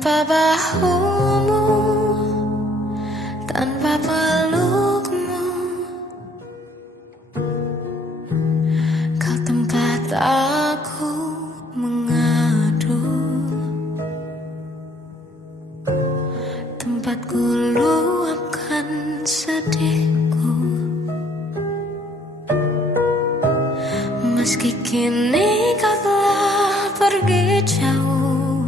tanpa bahumu, tanpa pelukmu. Kau tempat aku mengadu, tempat ku luapkan sedihku. Meski kini kau telah pergi jauh,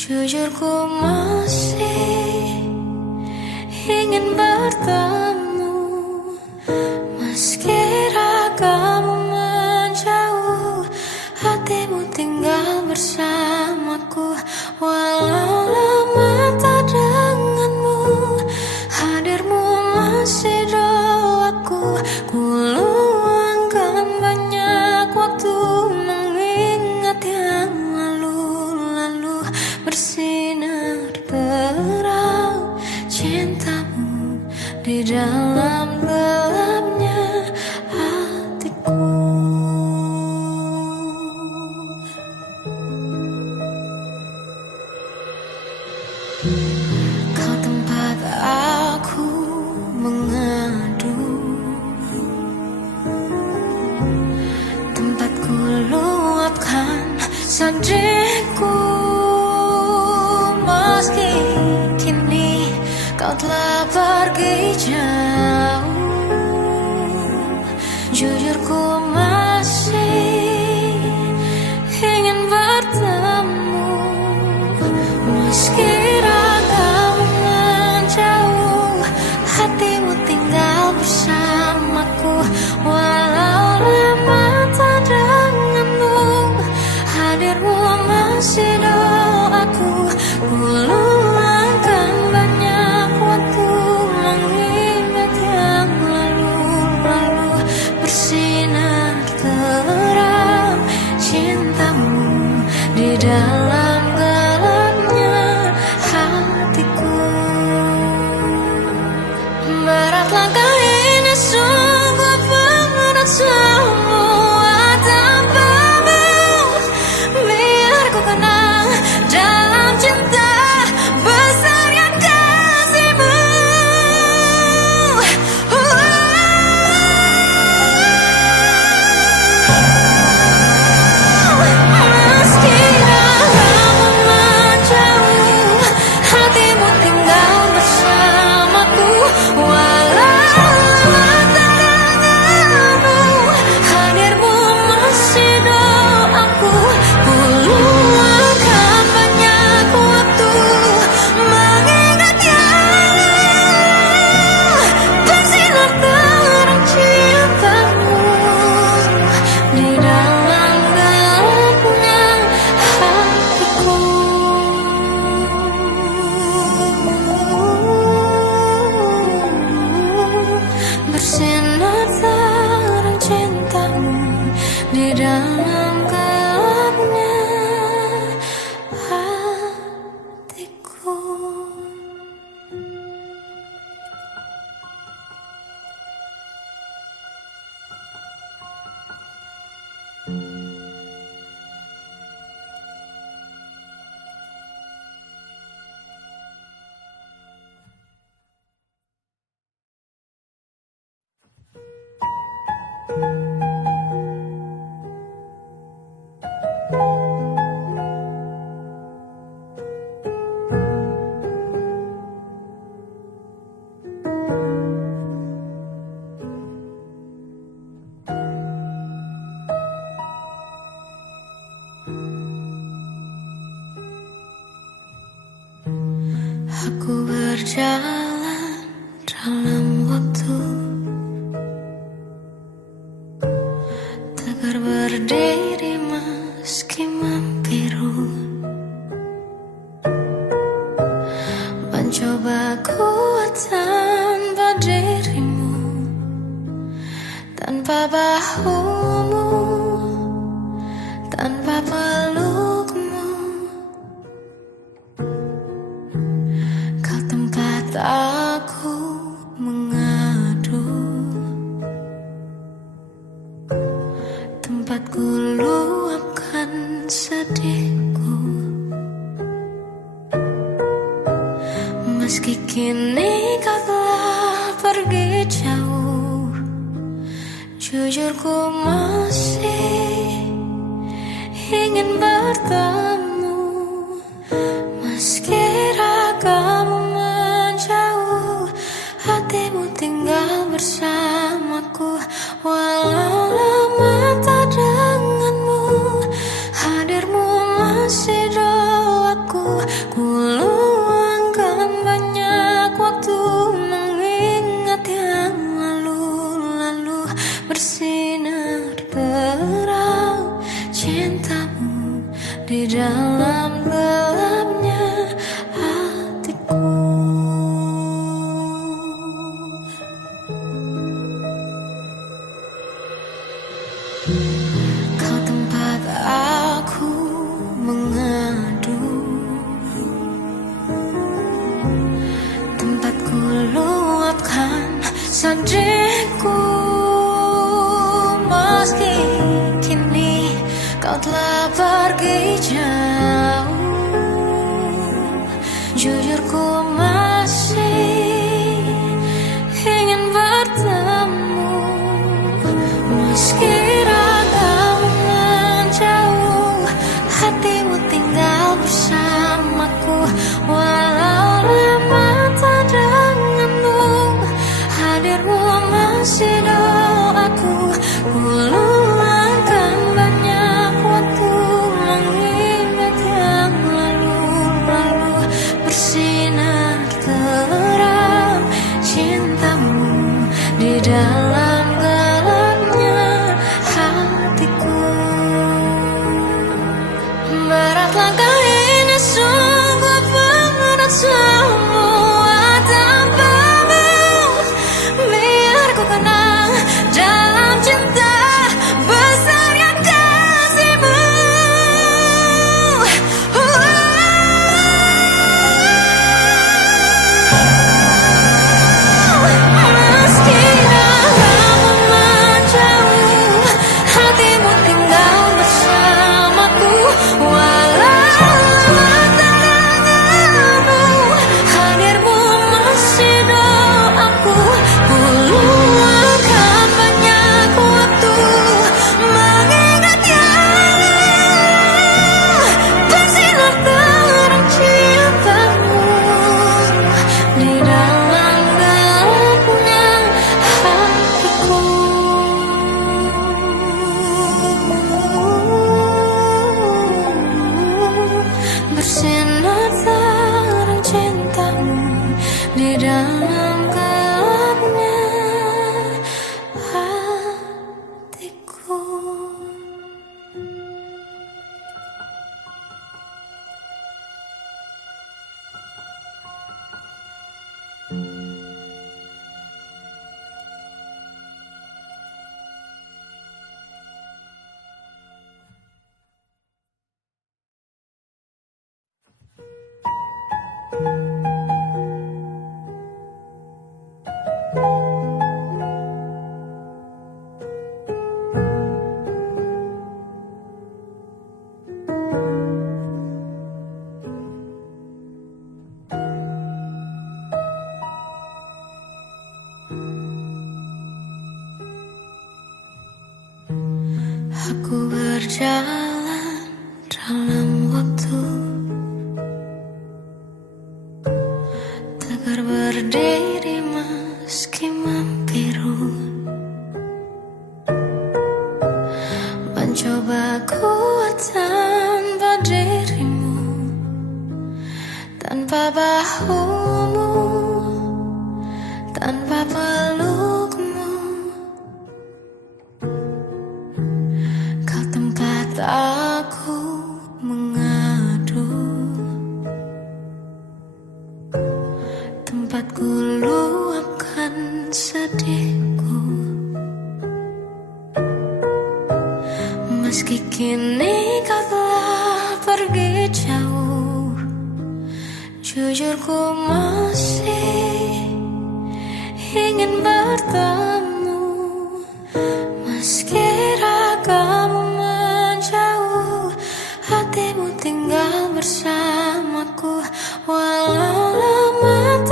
jujur ku masih ingin bertemu. Meski ragamu menjauh, hatimu tinggal bersamaku. Walau lama tak denganmu, hadirmu masih doaku. Ku luangkan banyak waktu mengingat yang lalu-lalu. Bersinar terang cintamu di dalam gelapnya hatiku. Kau tempat aku mengadu, tempat ku luapkan sedihku. Meski kini kau telah pergi jauh, jujur ku masih ingin bertemu. Meski ragamu menjauh, hatimu tinggal bersamaku. Walau lama tak denganmu, hadirmu masih doaku. Ku luangkan banyak waktu mengingat yang lalu-lalu. Bersinar terang cintamu di dalam gelapnya hatiku. Berat langkah ini, sungguh berat semua tanpamu. Biar ku kenang dalam cinta besar yang kasihmu. Meski ragamu menjauh, hatimu tinggal bersamaku. Walau lama tak denganmu, hadirmu masih doaku. Ku luangkan banyak waktu mengingat yang bersinar terang cintamu di dalam gelapnya hatiku. Bersinar terang cintamu di dalam gelapnya hatiku. Aku berjalan dalam waktu, tegar berdiri meski membiru. Mencoba kuat tanpa dirimu, tanpa bahumu, tanpa pelukmu. Kau tempat Meski kini kau telah pergi jauh, jujur ku masih ingin bertemu. Meski ragamu menjauh, hatimu tinggal bersamaku. Walau lama tak denganmu, hadirmu masih doaku. Ku luangkan banyak waktu mengingat yang lalu-lalu. Bersinar terang cintamu di dalam gelapnya hatiku. Kau tempat aku mengadu, tempat ku luapkan sedihku. Meski kini kau telah pergi jauh, jujur ku masih ingin bertemu. Meski ragamu menjauh, hatimu tinggal bersamaku. Walau lama tak denganmu, hadirmu masih doaku. Ku luangkan banyak waktu mengingat yang lalu-lalu. Bersinar terang cintamu di dalam gelapnya hatiku. Berat langkah ini sungguh berat semua tanpamu. Biar ku kenang dalam cinta besar yang kasihmu. Meski ragamu menjauh, hatimu tinggal bersamaku. Walau lama tak denganmu, hadirmu masih doaku. Ku luangkan banyak waktu mengingat yang bersinar terang cintamu di dalam gelapnya hatiku. Bersinar terang cintamu di dalam gelapnya hatiku. Aku berjalan dalam waktu, tegar berdiri meski membiru. Mencoba kuat tanpa dirimu, tanpa bahumu, tanpa pelukmu. Kau tempat aku mengadu, tempat ku luapkan sedihku. Meski kini kau telah pergi jauh, jujur ku masih ingin bertemu. Meski ragamu menjauh, hatimu tinggal bersamaku. Walau lama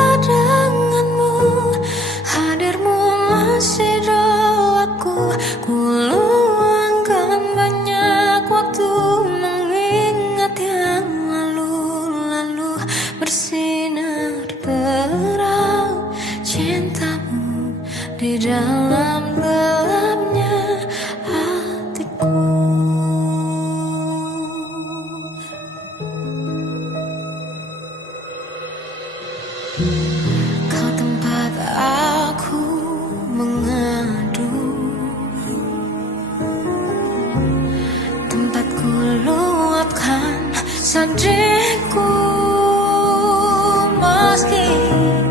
diriku. Meski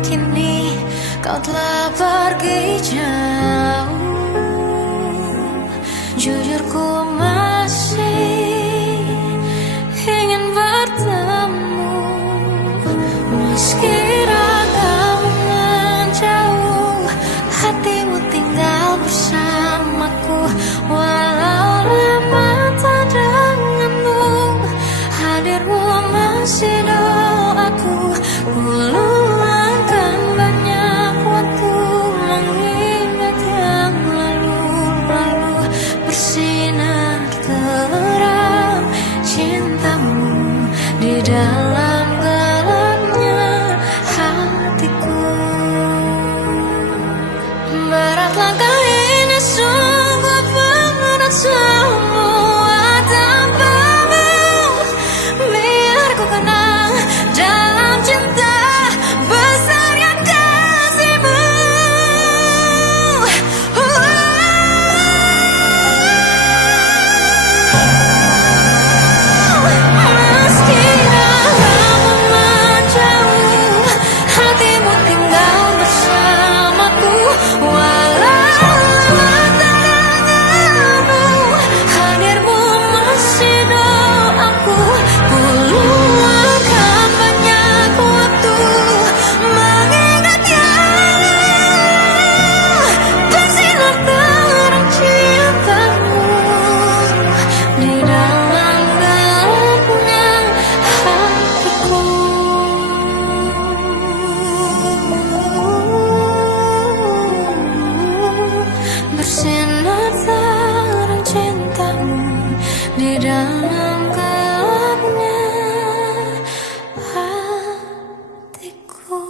kini kau telah pergi jauh, jujur ku masih ingin bertemu. Meski ragamu menjauh, hatimu tinggal bersamaku. Walau lama tak denganmu, hadirmu masih doaku. Ku luangkan banyak waktu mengingat yang lalu-lalu. Bersinar terang cintamu di dalam gelapnya hatiku. Berat langkah ini, sungguh berat semua tanpamu. Biar ku kenang dalam cinta besar yang kasihmu. Meski ragamu menjauh, hatimu tinggal bersamaku. Walau lama tak denganmu, hadirmu masih doaku. Ku luangkan banyak waktu mengingat yang bersinar terang cintamu di dalam gelapnya hatiku. Bersinar terang cintamu di dalam gelapnya hatiku.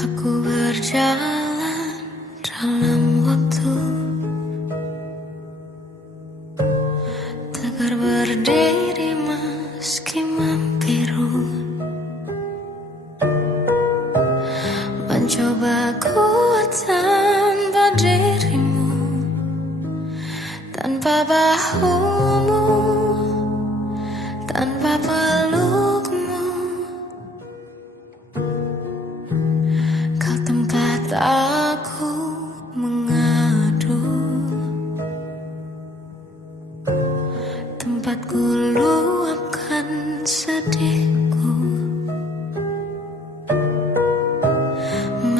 Aku berjalan dalam waktu, tegar berdiri meski membiru. Mencoba kuat tanpa dirimu, tanpa bahumu, tanpa pelukmu. Kau tempat aku mengadu, tempat ku luapkan sedihku.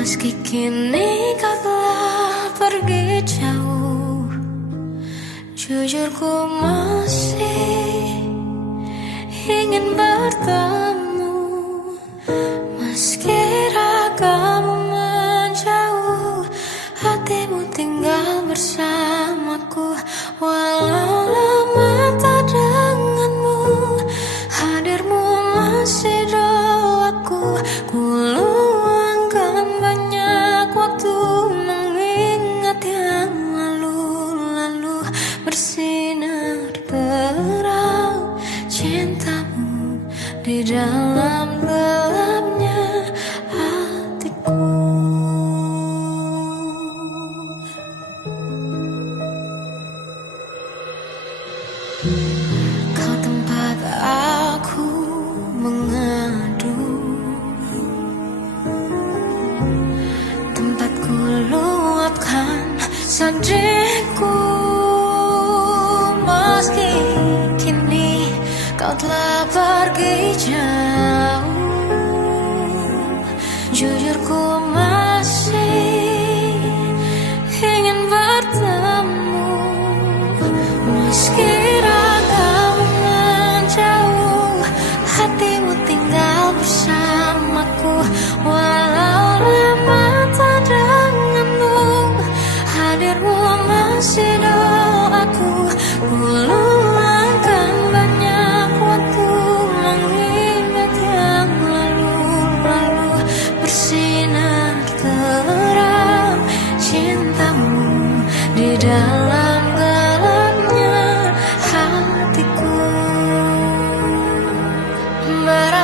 Meski kini kau telah pergi jauh, jujur ku masih ingin bertemu. Meski ragamu menjauh, hatimu tinggal bersamaku. Walau lama tak denganmu, hadirmu masih doaku. Ku luangkan banyak waktu mengingat yang lalu-lalu. Bersinar terang cintamu di dalam gelapnya hatiku. Kau tempat aku mengadu, tempat ku luapkan sedihku. Meski kini kau telah pergi jauh, jujur ku masih ingin bertemu. Meski ragamu menjauh,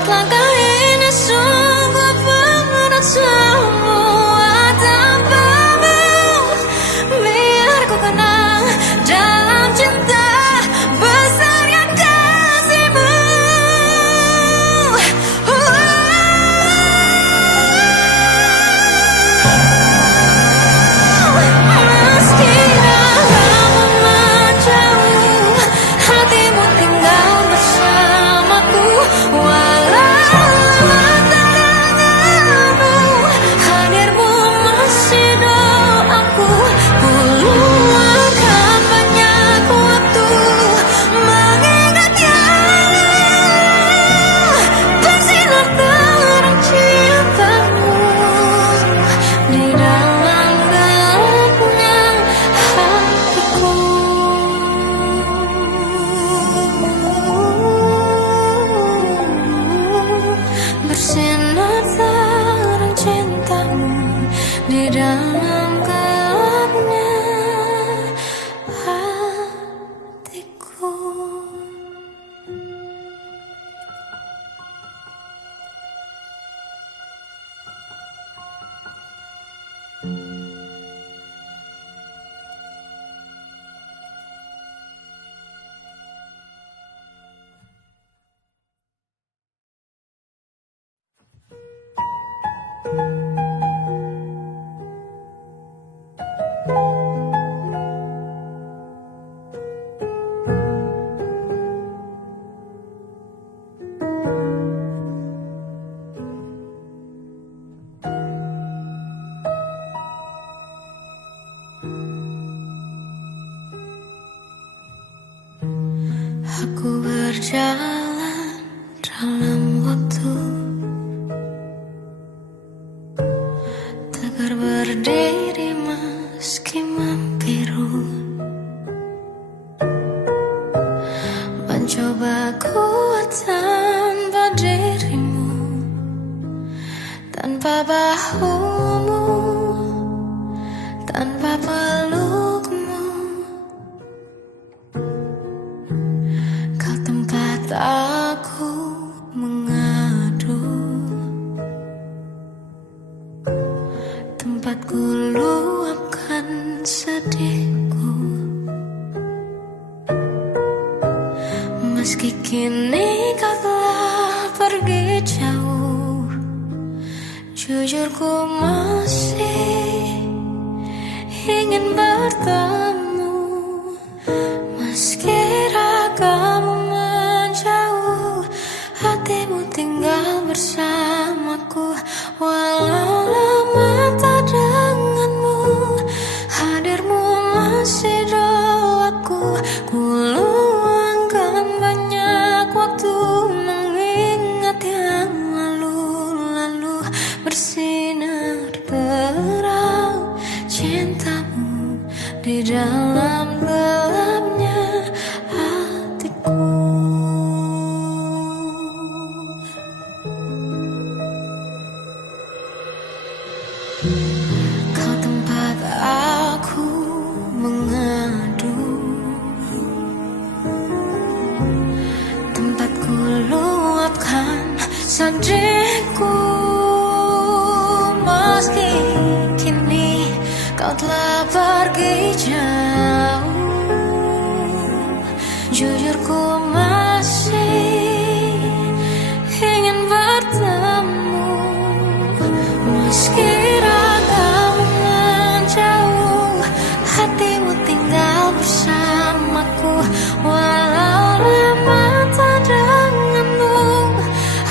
Berat langkah ini sungguh berat semua tanpamu. Biar ku kenang dalam cinta besar yang kasihmu. Meski dalammu menjauh, hatimu tinggal bersamaku. Walau lama tak denganmu, hadirmu masih doaku. Ku luangkan banyak waktu mengingat yang bersinar terang cintamu di dalam gelapnya hatiku. Bersinar terang cintamu di dalam gelapnya hatiku. Aku berjalan dalam waktu, tegar berdiri meski membiru. Mencoba kuat tanpa dirimu, tanpa bahumu, tanpa pelukmu. Kau tempat aku mengadu, tempat ku luapkan sedihku. Meski kini kau telah pergi jauh, jujur ku masih ingin bertemu. Meski ragamu menjauh, hatimu tinggal bersamaku. Walau lama tak denganmu, hadirmu masih doaku. Ku luangkan banyak waktu mengingat yang lalu-lalu. Bersinar terang cintamu di dalam gelapnya hatiku. Kau tempat aku mengadu, tempat ku luapkan sedihku. Meski kini kau telah pergi jauh, jujur ku masih ingin bertemu. Meski ragamu menjauh, hatimu tinggal bersamaku. Walau lama tak denganmu,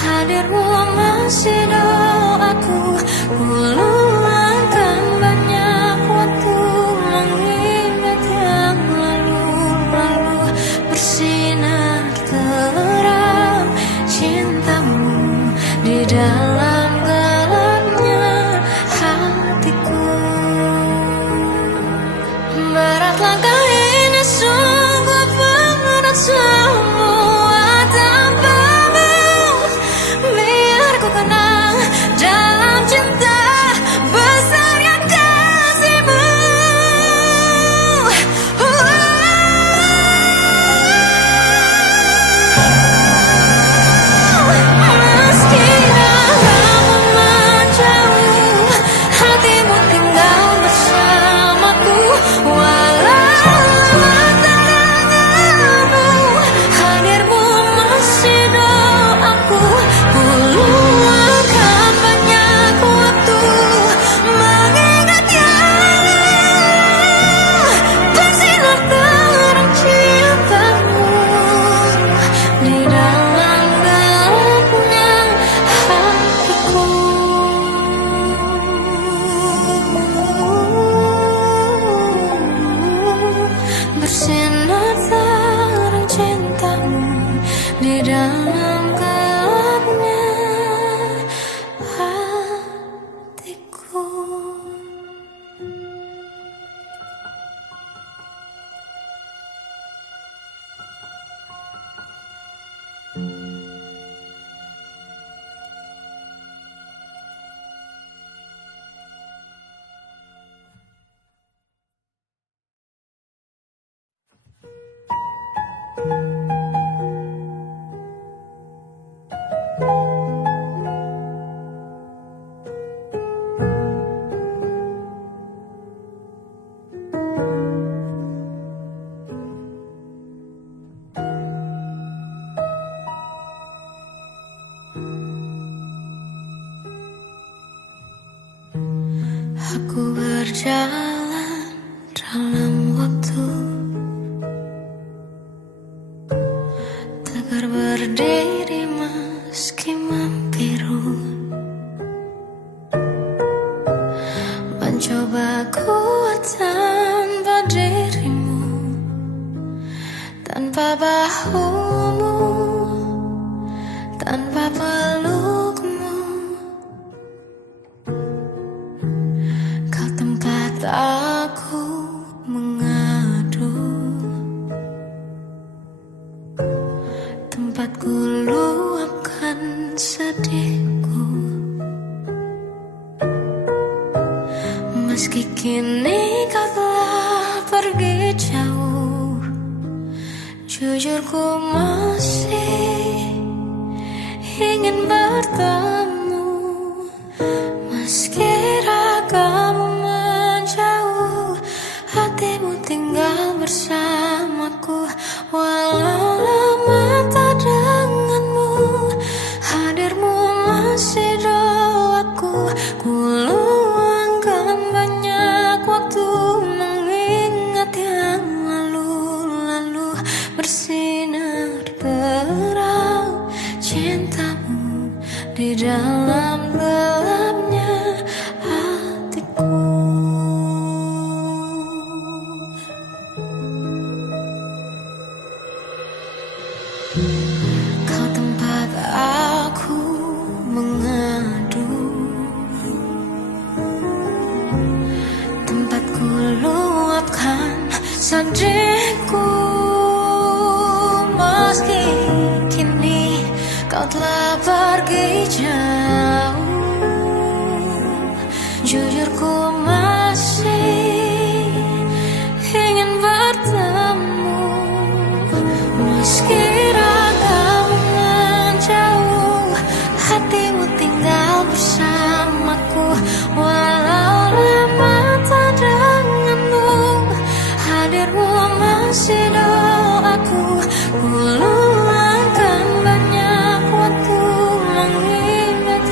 hadirmu masih doaku. Ku luangkan banyak waktu mengingat yang lalu-lalu. Bersinar terang cintamu di dalam gelapnya hatiku. Berat langkah ini sungguh berat semua tanpamu. Biar ku kenang dalam cinta besar yang kasihmu. meski membiru. Mencoba kuat tanpa dirimu, tanpa bahumu, tanpa pelukmu. Kau tempat aku mengadu, tempat ku luapkan sedihku. Meski kini kau telah pergi jauh, jujur ku masih ingin bertemu. Meski ragamu menjauh, hatimu tinggal bersamaku. Walau lama tak denganmu, hadirmu masih doaku. Ku luangkan banyak waktu mengingat yang lalu-lalu, bersinar terang cintamu di dalam gelapnya hatiku. Kau tempat aku mengadu, tempat ku luapkan sedihku. Meski kini kau telah pergi jauh, jujur ku masih ingin bertemu. Meski ragamu menjauh, hatimu tinggal bersamaku. Walau lama tak denganmu, hadirmu masih doaku. Ku luangkan banyak waktu mengingat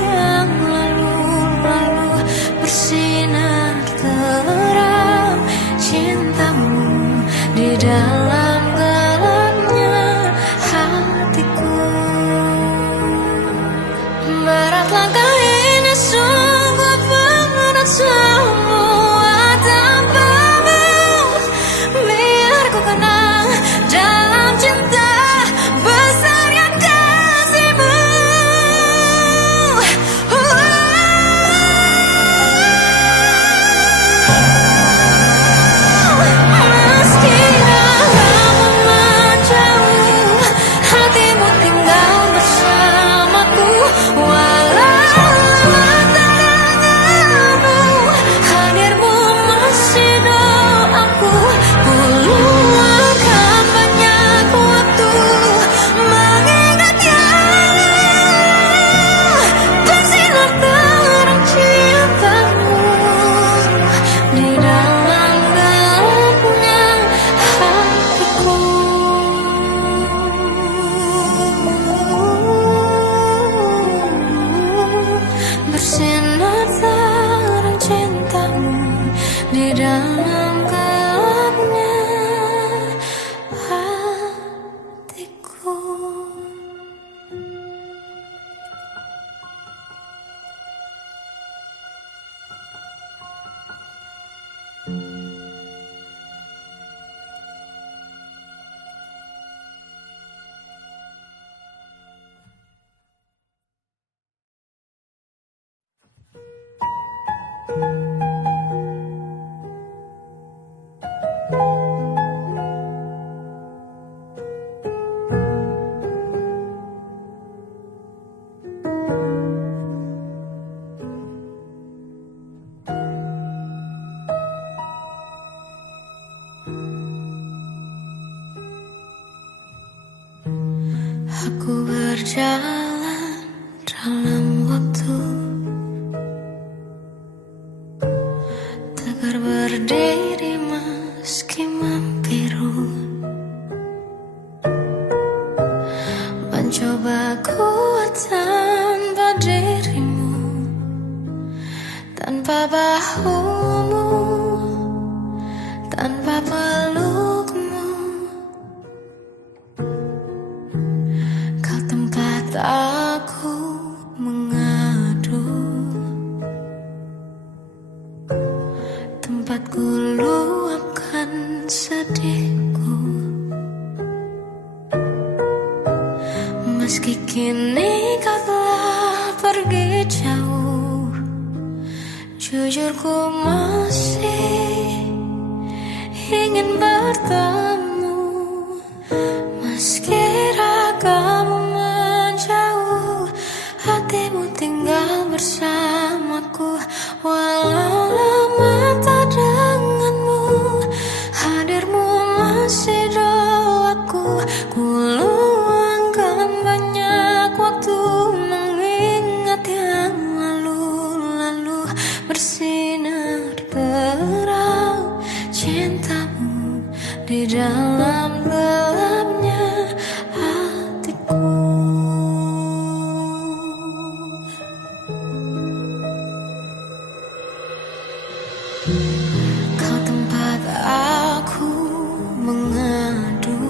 aku mengadu, tempat ku luapkan sedihku. Meski kini kau telah pergi jauh, jujur ku masih ingin bertemu. Meski ragamu menjauh, hatimu tinggal bersamaku. Walau lama tak denganmu, hadirmu masih doaku. Ku luangkan banyak waktu mengingat yang lalu-lalu. Bersinar terang cintamu di dalam gelapnya hatiku. Kau tempat aku mengadu,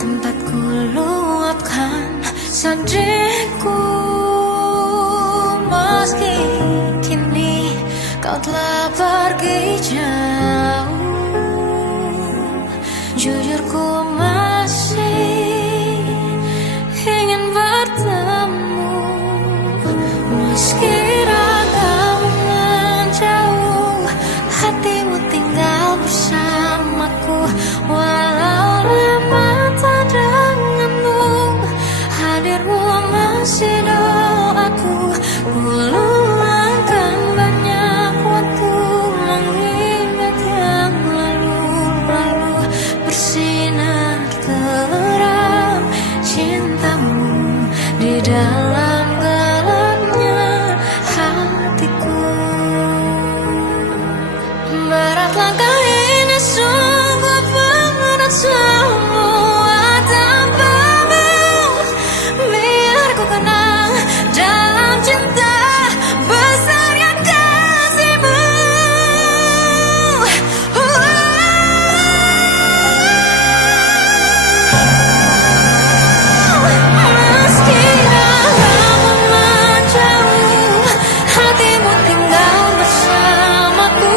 tempat ku luapkan sedihku. Meski kini kau telah pergi jauh, jujur ku masih ingin bertemu. Meski ragamu menjauh, hatimu tinggal bersamaku. Walau lama tak denganmu, hadirmu masih doaku. Ku luangkan banyak waktu mengingat yang lalu-lalu. Bersinar terang cintamu di dalam gelapnya hatiku. Berat langkah ini, sungguh berat semua tanpamu. Biar ku kenang dalam cinta besar yang kasihmu. Meski ragamu menjauh, hatimu tinggal bersamaku.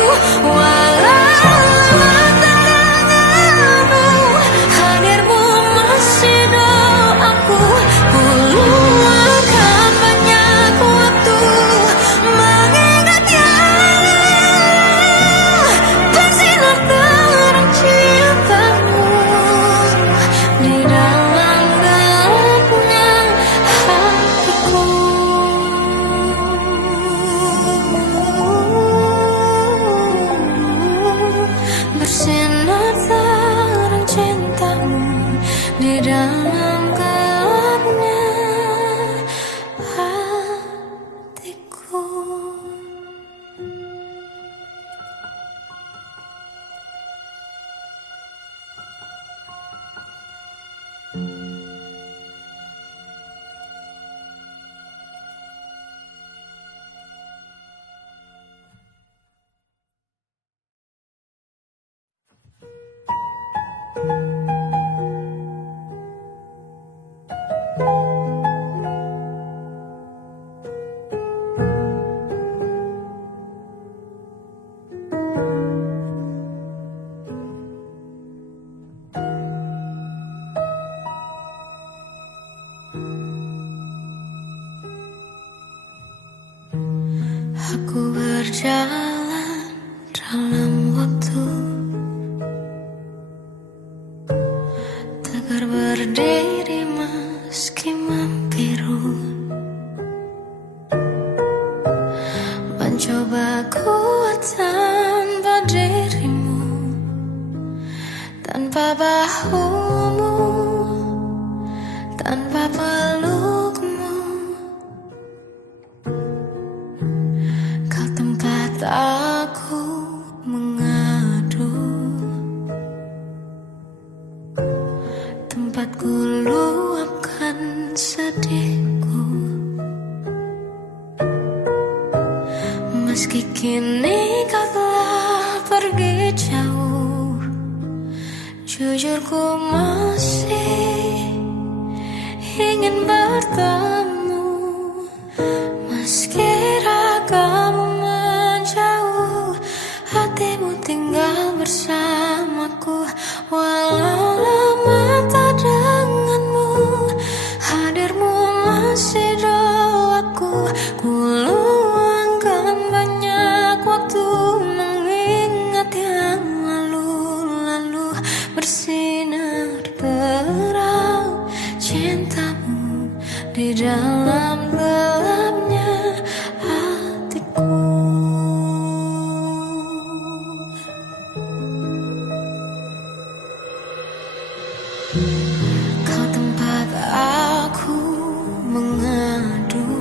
Walau lama tak denganmu, hadirmu masih doaku. Ku luangkan banyak waktu mengingat yang bersinar terang cintamu di dalam gelapnya hatiku. Bersinar terang cintamu di dalam gelapnya hatiku. Aku berjalan dalam waktu, tegar berdiri meski membiru. Mencoba kuat tanpa dirimu, tanpa bahumu, tanpa pelukmu. Kau tempat aku mengadu, tempat ku luapkan sedihku. Meski kini kau telah pergi jauh, jujur ku masih dalam gelapnya hatiku. Kau tempat aku mengadu,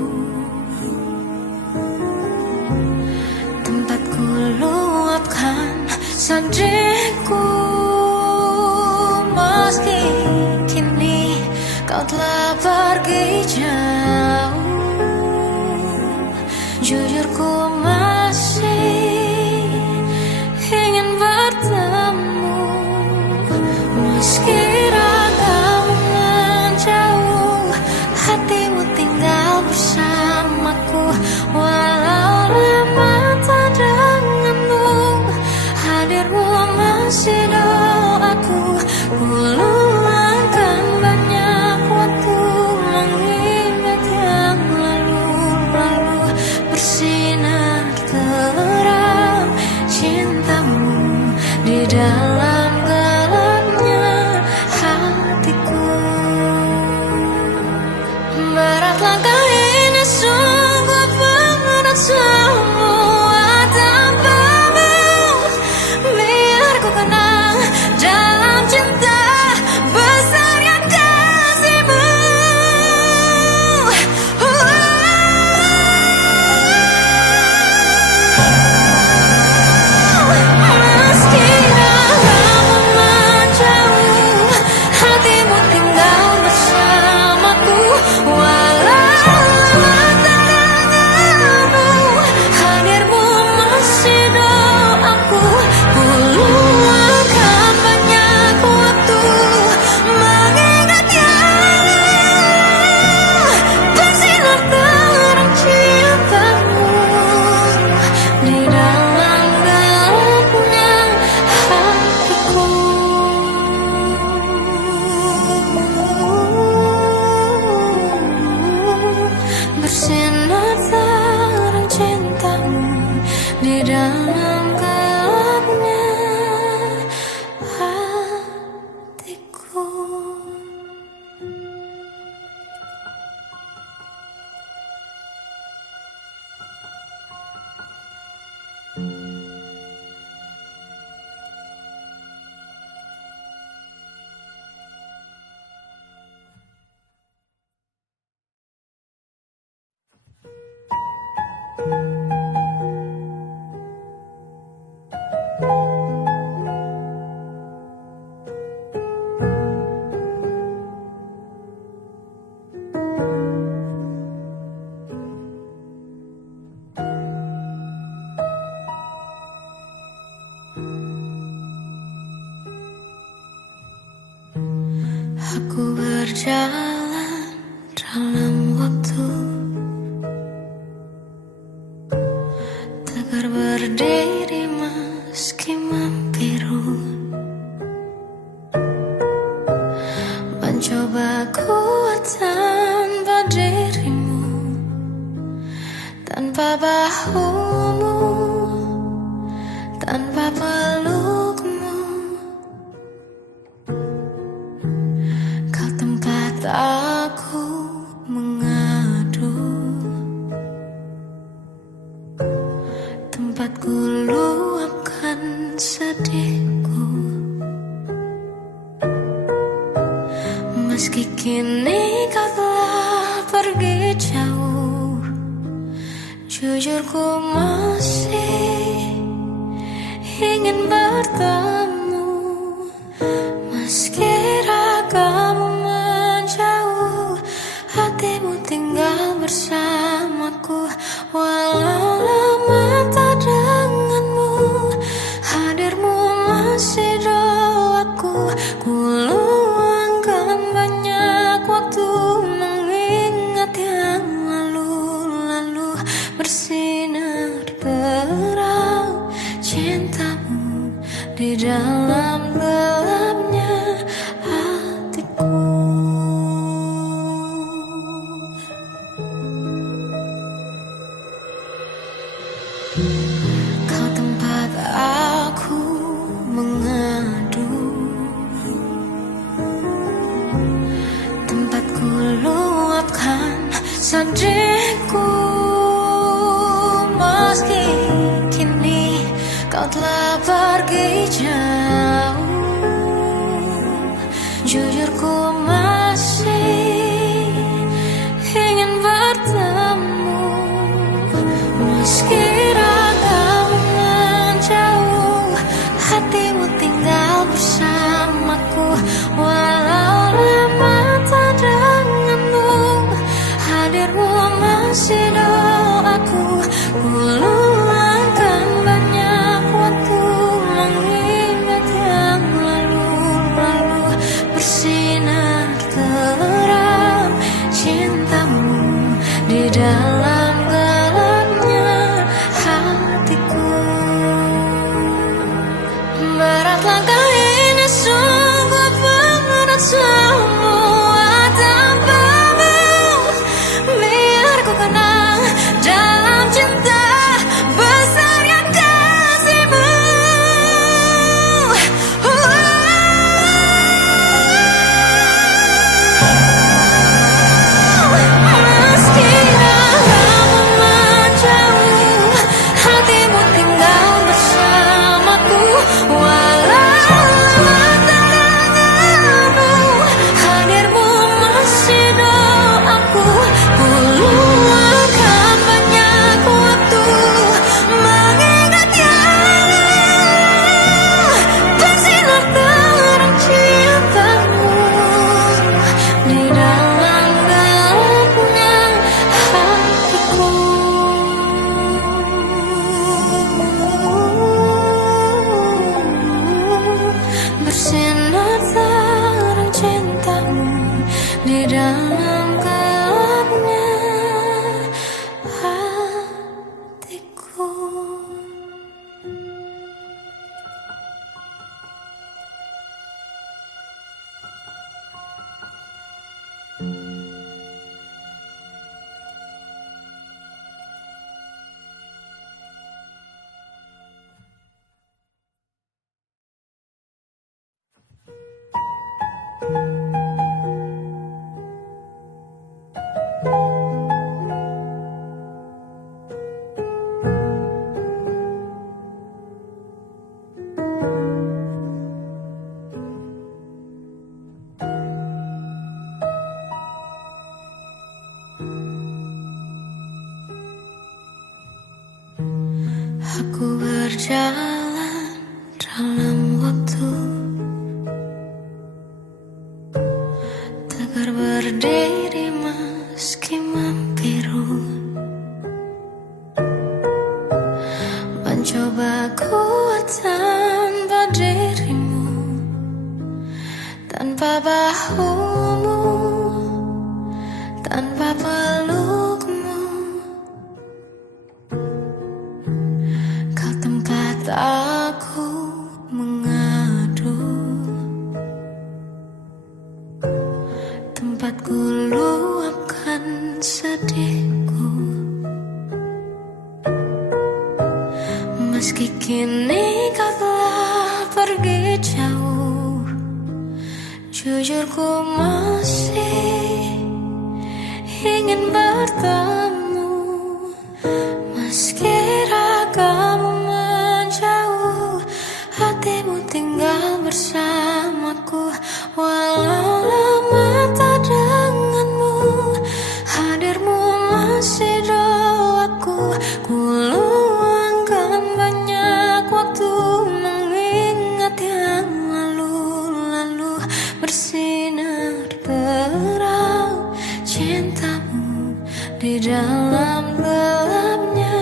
tempatku luapkan sedihku. Meski kini kau telah pergi jauh, jujur ku masih ingin bertemu. Meski ragamu menjauh, hatimu tinggal bersamaku. Walau lama tak denganmu, hadirmu masih doaku. Ku luangkan banyak waktu mengingat yang lalu-lalu. Bersinar terang cintamu di dalam gelapnya hatiku. Berat langkah ini sungguh berat semua tanpamu. Biar ku kenang dalam cinta besar yang kasihmu. Meski ragamu menjauh, hatimu tinggal bersamaku. Walau lama tak denganmu, hadirmu masih doaku. Ku luangkan banyak waktu mengingat yang bersinar terang cintamu di dalam gelapnya hatiku. Bersinar terang cintamu di dalam gelapnya hatiku. Aku berjalan dalam waktu, tegar berdiri meski membiru. Mencoba kuat tanpa dirimu, tanpa bahumu, tanpa pelukmu. Kau tempat aku mengadu, tempatku luapkan sedihku. Meski kini kau telah pergi jauh, jujur ku masih ingin bertemu. Meski ragamu menjauh, hatimu tinggal bersamaku. Walau lama tak denganmu, hadirmu masih doaku. Ku luangkan banyak waktu mengingat yang lalu-lalu. Bersinar terang cintamu di dalam diriku. Meski kini kau telah pergi jauh, jujur ku masih ingin bertemu. Meski ragamu menjauh, hatimu tinggal bersamaku. Walau lama tak denganmu, hadirmu masih doaku. Ku luangkan banyak waktu mengingat yang lalu-lalu. Bersinar terang cintamu di dalam gelapnya hatiku. Berat langkah ini, sungguh berat semua tanpamu. Biar ku kenang dalam cinta besar yang kasihmu. Meski ragamu menjauh, hatimu tinggal bersamaku. Walau lama tak denganmu, hadirmu masih doaku. Ku luangkan banyak waktu mengingat yang bersinar terang cintamu di dalam gelapnya hatiku. Bersinar terang cintamu di dalam gelapnya hatiku. Aku berjalan dalam waktu, tegar berdiri meski membiru. Mencoba kuat tanpa dirimu, tanpa bahumu, tanpa pelukmu. Kau tempat aku mengadu, tempat ku luapkan sedihku. Meski kini kau telah pergi jauh, jujur ku masih ingin bertemu. Meski ragamu menjauh, hatimu tinggal bersamaku. Walau lama tak denganmu, hadirmu masih doaku. Ku luangkan banyak waktu mengingat yang lalu-lalu. Bersinar terang cintamu di dalam gelapnya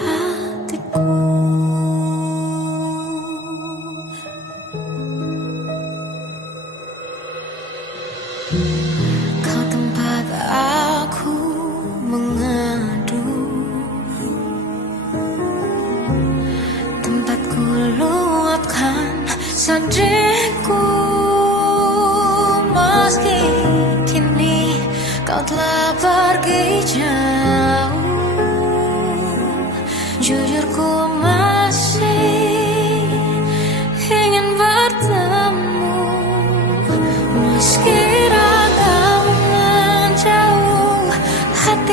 hatiku. Kau tempat aku mengadu, tempat ku luapkan sedihku. Meski kini kau telah pergi jauh, jujur ku masih ingin bertemu. Meski ragamu menjauh, hati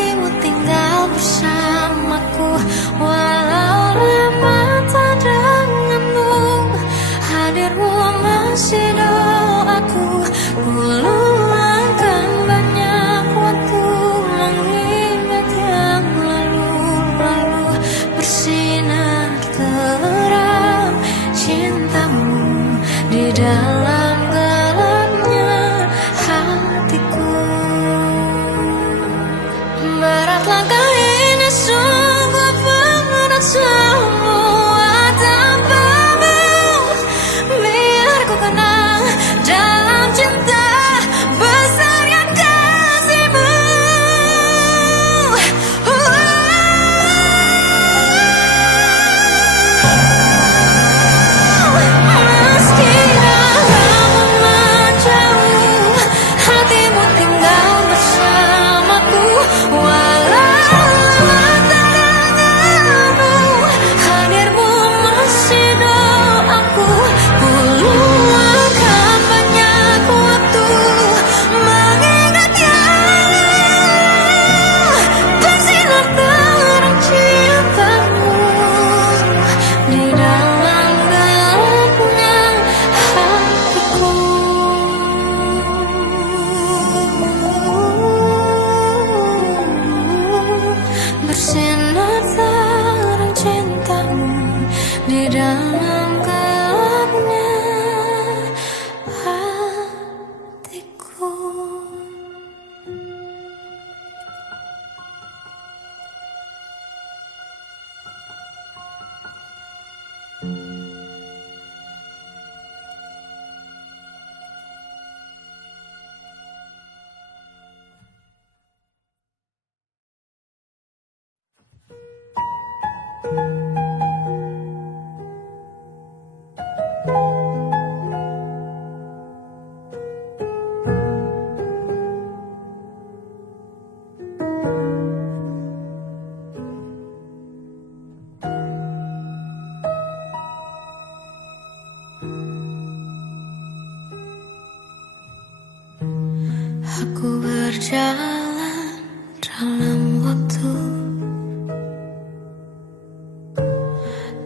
berjalan dalam waktu,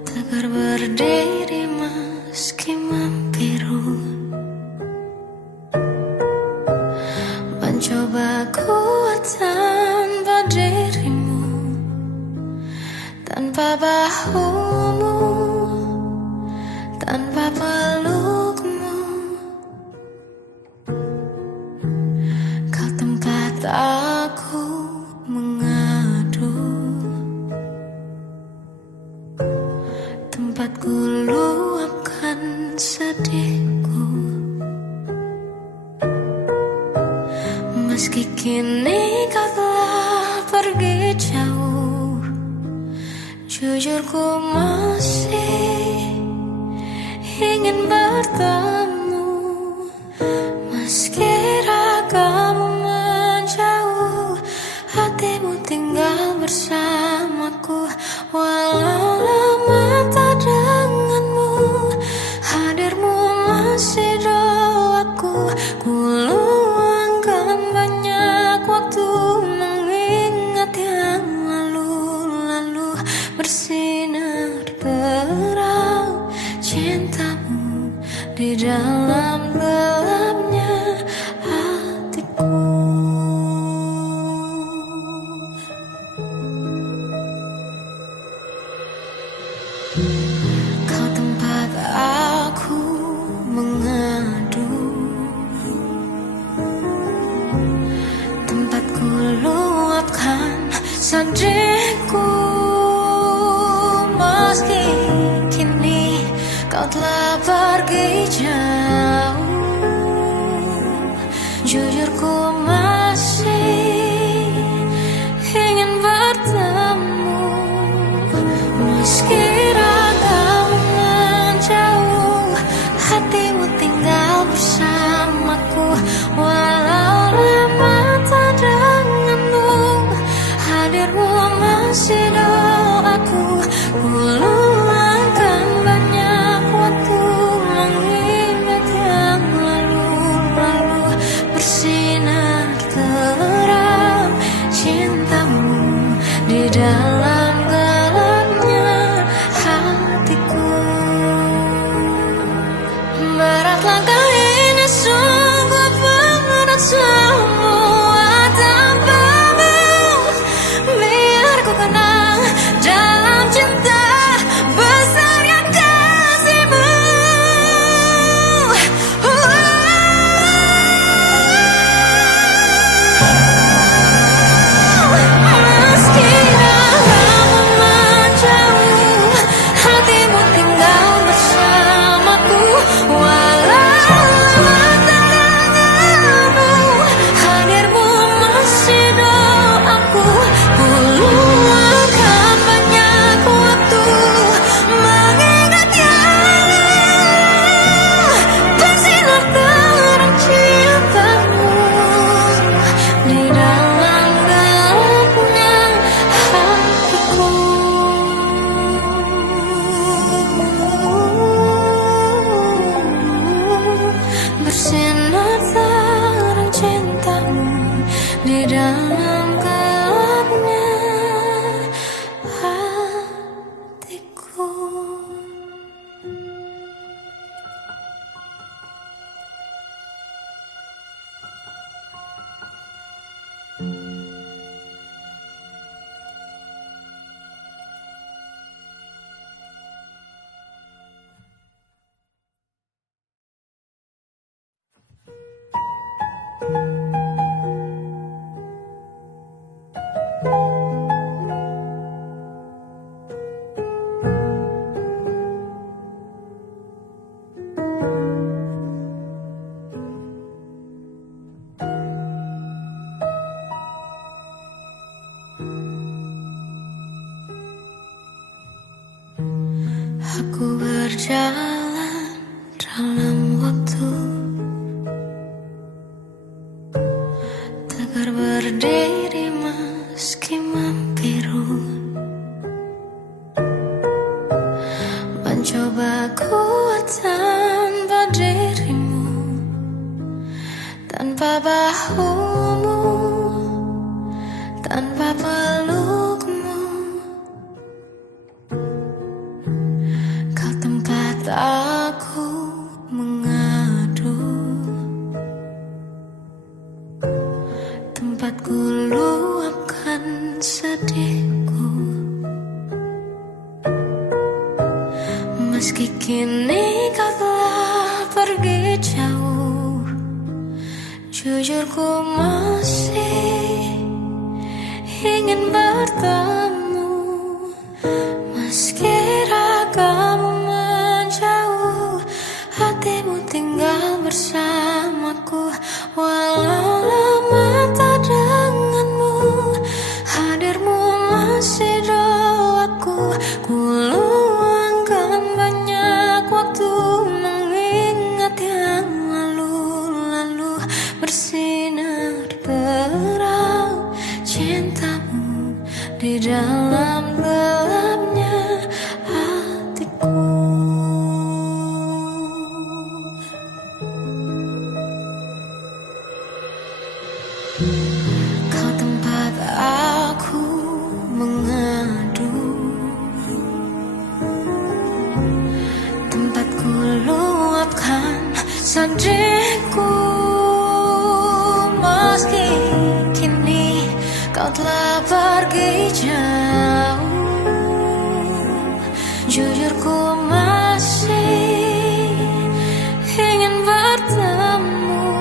tegar berdiri meski membiru, mencoba kuat tanpa dirimu, tanpa bahumu, tanpa pelukmu. Kau tempat aku mengadu, tempat ku luapkan sedihku. Meski kini kau telah pergi jauh, jujur ku masih ingin bertemu. Meski ragamu menjauh, hatimu tinggal bersamaku. Walau lama tak denganmu, hadirmu masih doaku. Ku luangkan banyak waktu mengingat yang lalu-lalu. Bersinar terang cintamu di dalam gelapnya hatiku. Kau tempat aku mengadu, tempat ku luapkan sedihku. Meski kini kau telah pergi jauh, jujur ku masih ingin bertemu. Meski ragamu menjauh, hatimu tinggal bersamaku. Walau lama tak denganmu, hadirmu masih doaku. Ku luangkan banyak waktu mengingat yang lalu-lalu. Bersinar terang cintamu di dalam gelapnya hatiku. Berat langkah ini sungguh berat semua tanpamu. Biar ku kenang dalam cinta besar yang kasihmu. Meski ragamu menjauh, hatimu tinggal bersamaku. Walau lama tak denganmu, hadirmu masih doaku. Ku luangkan banyak waktu mengingat yang bersinar terang cintamu di dalam gelapnya hatiku. Bersinar terang cintamu di dalam gelapnya hatiku. Aku berjalan dalam waktu, tegar berdiri meski membiru, mencoba kuat tanpa dirimu, tanpa bahumu, tempat ku luapkan sedihku. Meski kini kau telah pergi jauh, jujur ku masih ingin bertemu. Meski ragamu menjauh, hatimu tinggal bersamaku. Walau lama tak denganmu, hadirmu masih doaku. Ku luangkan banyak waktu mengingat yang lalu-lalu. Bersinar terang cintamu di dalam gelapnya hatiku. Kau tempat aku mengadu, tempat ku luapkan sedihku. Meski kini kau telah pergi jauh, jujur ku masih ingin bertemu.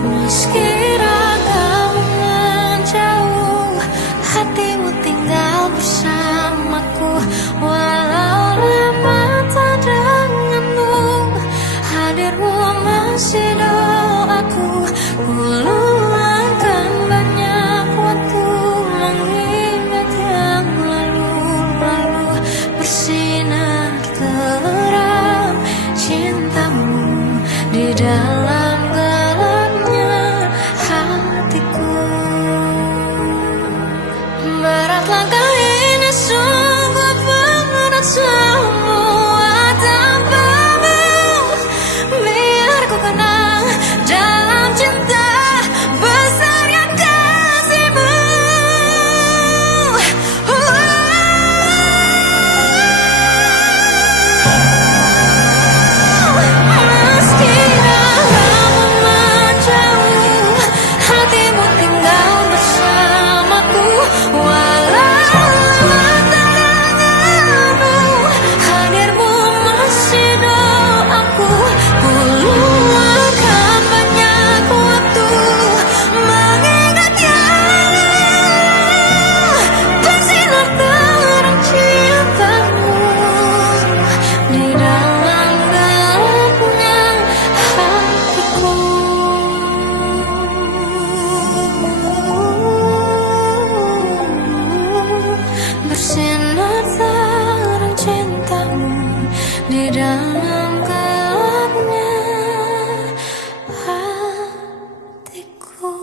Meski ragamu menjauh, hatimu tinggal bersamaku. Walau lama tak denganmu, hadirmu masih doaku. Ku luangkan banyak waktu mengingat yang lalu-lalu. Bersinar terang cintamu di dalam gelapnya hatiku. Berat langkah ini, sungguh berat semua tanpamu. Biar ku kenang dalam cinta besar yang kasihmu. Meski ragamu menjauh, hatimu tinggal bersamaku. Walau lama tak denganmu, hadirmu masih doaku. Ku luangkan banyak waktu mengingat yang bersinar terang cintamu di dalam gelapnya hatiku. Bersinar terang cintamu di dalam gelapnya hatiku.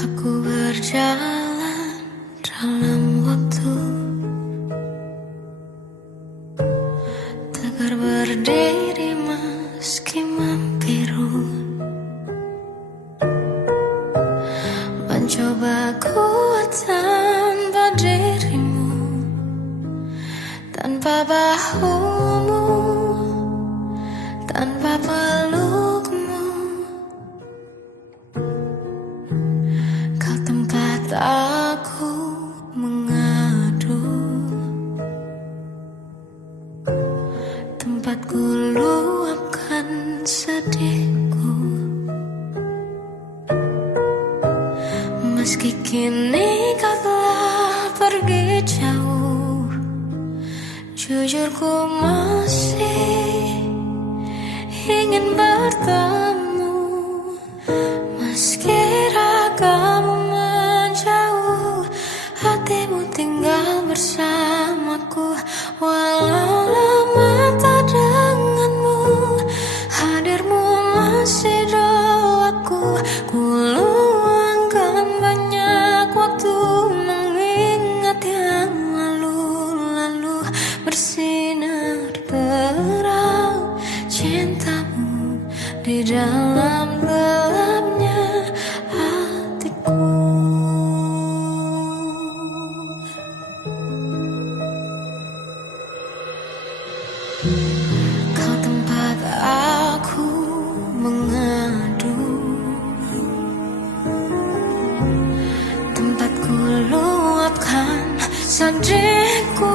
Aku berjalan dalam waktu, tegar berdiri meski membiru. Mencoba kuat tanpa dirimu, tanpa bahumu, tanpa pelukmu. Kau tempat aku mengadu, tempat ku luapkan sedihku. Meski kini kau telah pergi jauh, jujur ku masih ingin bertemu. Meski ragamu bersandingku.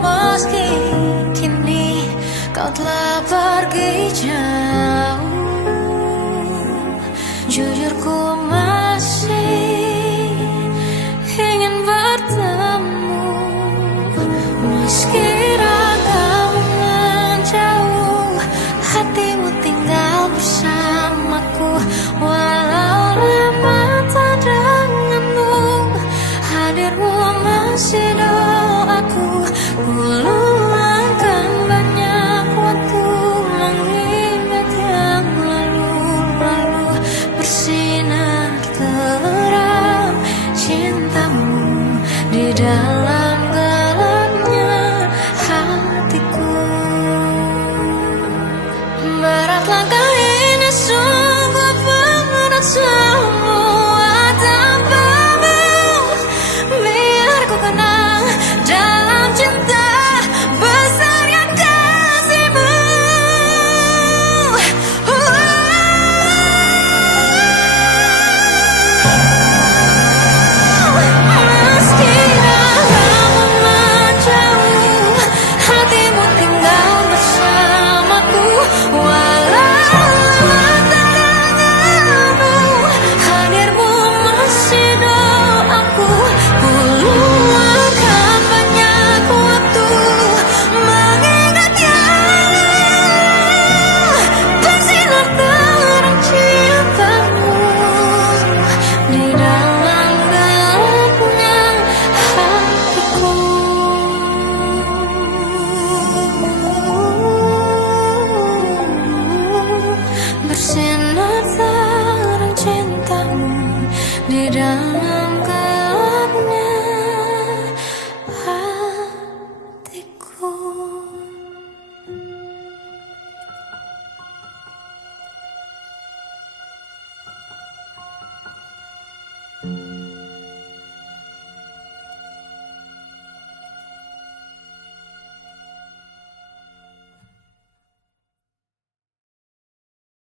Meski kini kau telah pergi jauh, jujur ku masih ingin bertemu. Meski ragamu menjauh, hatimu tinggal bersamaku. Walau lama tak denganmu, hadirmu masih doaku. Ku luangkan banyak waktu mengingat yang lalu-lalu. Bersinar terang cintamu di dalam gelapnya hatiku. Berat langkah ini, sungguh berat semua tanpamu. Biar ku kenang dalam cinta besar yang kasihmu. Meski ragamu menjauh, hatimu tinggal bersamaku. Walau lama tak denganmu, hadirmu masih doaku. Ku luangkan banyak waktu mengingat yang bersinar terang cintamu di dalam gelapnya hatiku. Bersinar terang cintamu di dalam